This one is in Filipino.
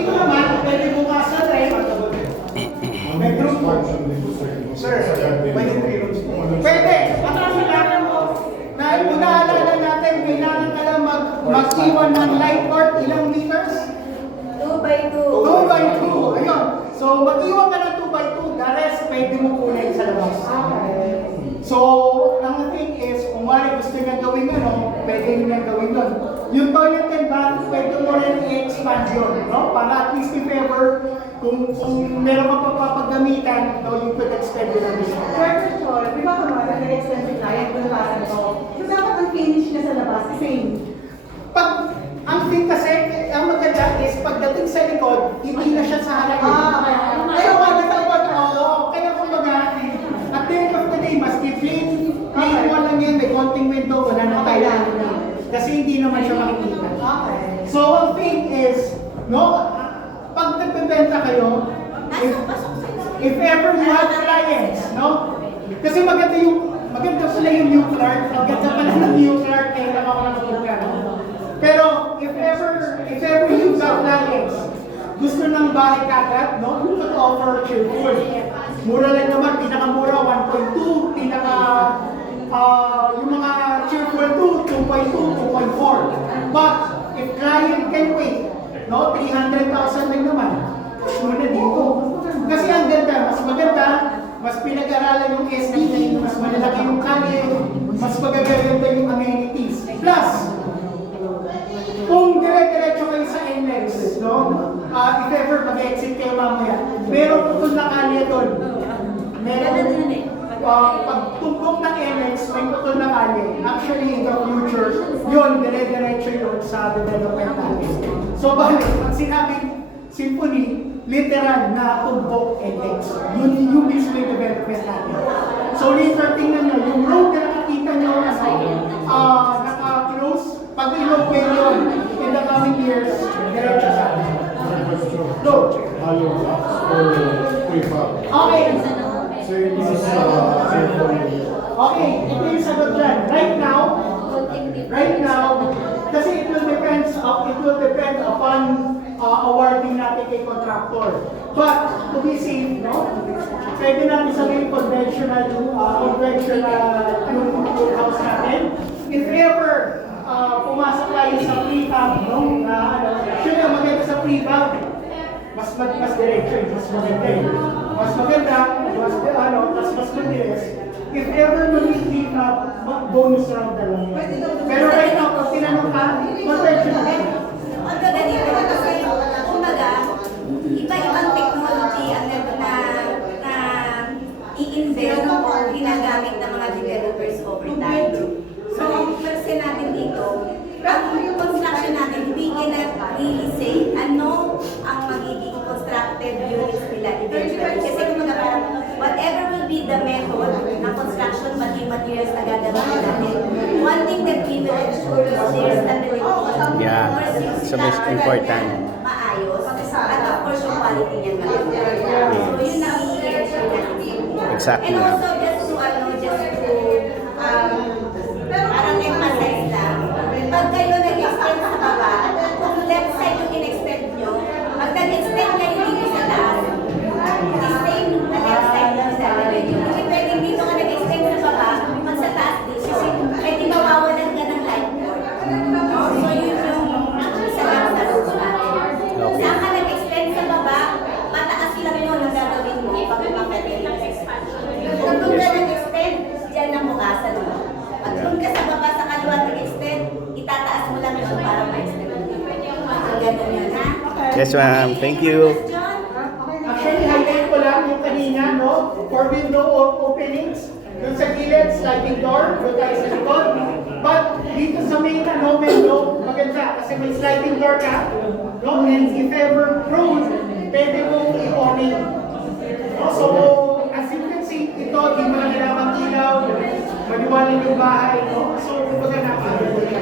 dito naman, pwede bukasan rin. May group mo. Sir, pwede 3 rooms po. Pwede. At ang kailangan mo, na unaalala natin, kailangan ka lang mag-iwan ng light cord, ilang meters? 2 by 2. 2 by 2. Ayun. So, mag-iwan ka ng 2 by 2, the rest pwede mo kunin sa labas. So, ang thing is, kung wala gusto niya gawin pwede niya gawin doon. Yung toilet and bath, pwede mo rin i-expand yun, no? Para at least if ever, kung meron ka pa papagamitan, you could expand yun ang gusto. Sir, di ba kung nag-extend yung client kung nakasan ko? So, dapat ang finish niya sa labas, same. Ang thing kasi, ang maganda is pagdating sa likod, hindi na siya sa harap. Kaya wala sa likod, kaya kumbaga, at the end of the day, maski plain wall lang yan, may konting window, wala na tayo. Kasi hindi naman siya makikita. So, ang thing is, pag nagbebenta kayo, if ever you have clients, kasi maganda pala yung new Clark, maganda pala ng new Clark, kaya lang ako nakapunta, Pero, if ever you have clients, gusto ng bahay kagad, you could offer cheerful. Mura lang naman, pinakamura 1.2, yung mga cheerful 2, 2.2, 2.4. But, if client can wait, 300,000 lang naman, push mo na dito. Kasi ang ganda, mas maganda, mas pinag-aralan yung SDE, mas malalaki yung kalye, mas magaganda yung amenities. Plus, kung dire-diretso kayo sa NLEX, if ever mag-exit kayo mamaya, meron putol na kalye doon. Pag tumpok ng NLEX, may putol na kalye. Actually, in the future, yun, dire-diretso yun sa development natin. So, balik, pag sinabing symphony, literal na tumpok NLEX. Yun yung mismo yung development natin. So, later, tingnan nyo, yung road na nakikita nyo, naka-close, pag in-open yun, in the coming years, diretso sa atin. Go! Okay. Okay, ito yung sagot dyan. Right now, kasi it will depend upon awarding natin kay contractor. But, to be safe, pwede natin sabihin conventional yung house natin. If ever, pumasok tayo sa prefab, actually, ang maganda sa prefab, mas diretso, mas maganda mas mabilis. If ever mag-prefab, bonus round na lang yun. Pero right now, kung tinanong ka, conventional. Ang ganito, kasi kumbaga, iba-ibang technology ang na i-invest o ginagamit ng mga developers over time. So, ang person natin dito, ang construction natin, hindi really say ano ang magiging constructed units nila eventually. Kasi kumbaga parang whatever will be the method ng construction materials na gagawin natin, one thing that we will ensure is their stability. Yeah, so most important. Maayos. At of course, yung quality niyan maganda. So, yun ang i-ensure natin. Exactly. And also, just to parang emphasize lang, pag kayo nag-extend sa baba, kung left side yung in-extend nyo, pag nag-extend kayo dito sa taas, i-same na left side yung sa gawin nyo. Kasi pwedeng dito ka nag-extend sa baba, pag sa taas dito, pwede mawawalan ka ng light cord. So yun yung isa lang sa rules natin. Okay. Saan ka nag-extend sa baba, mataas lang yun ang gagawin mo pag mapapwede yung expansion. Kung doon ka nag-extend, dyan ang bukasan mo. Pag doon ka sa baba sa kaliwa nag-extend, itataas mo lang yun para ma-extend mo. Ang ganun yun, ha? Yes, ma'am. Thank you. Actually, highlight ko lang yung kanina, for window openings, dun sa gilid, sliding door, doon tayo sa likod. But dito sa main window, maganda kasi may sliding door ka, and if ever prone, pwede mong i-awning. So, as you can see, ito, di mo na kailangan ilaw, maliwanag yung bahay, So, kumbaga napakaganda siya.